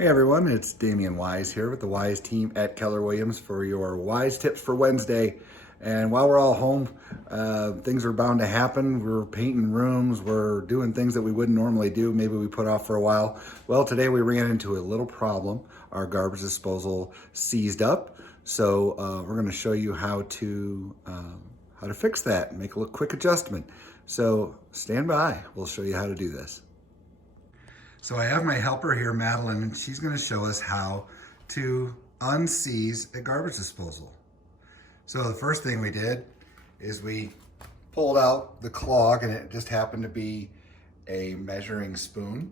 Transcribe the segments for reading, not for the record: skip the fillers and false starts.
Hey everyone, it's Damian Wise here with the Wise team at Keller Williams for your Wise Tips for Wednesday. And while we're all home, things are bound to happen. We're painting rooms, we're doing things that we wouldn't normally do, maybe we put off for a while. Well, today we ran into a little problem. Our garbage disposal seized up. So we're gonna show you how to fix that and make a quick adjustment. So stand by, we'll show you how to do this. So I have my helper here, Madeline, and she's going to show us how to unseize a garbage disposal. So the first thing we did is we pulled out the clog, and it just happened to be a measuring spoon.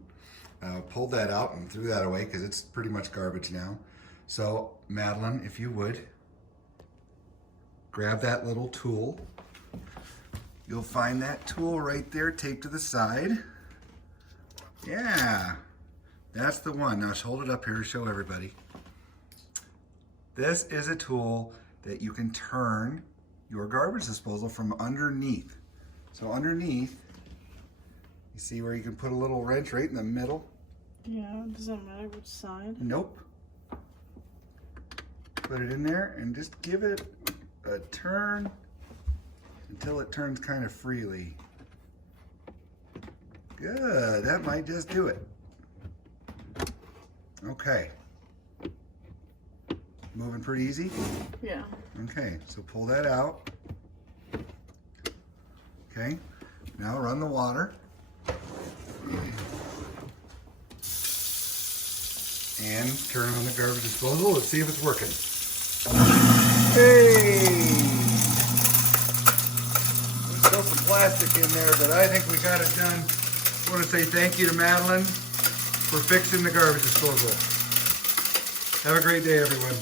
Pulled that out and threw that away because it's pretty much garbage now. So Madeline, if you would, grab that little tool. You'll find that tool right there taped to the side. Yeah, that's the one. Now hold it up here to show everybody. This is a tool that you can turn your garbage disposal from underneath. So underneath, you see where you can put a little wrench right in the middle? Yeah, does that matter which side? Nope. Put it in there and just give it a turn until it turns kind of freely. Good, that might just do it. Okay. Moving pretty easy? Yeah. Okay, so pull that out. Okay, now run the water. And turn on the garbage disposal. Let's see if it's working. Hey! There's still some plastic in there, but I think we got it done. I want to say thank you to Madeline for fixing the garbage disposal. Have a great day, everyone.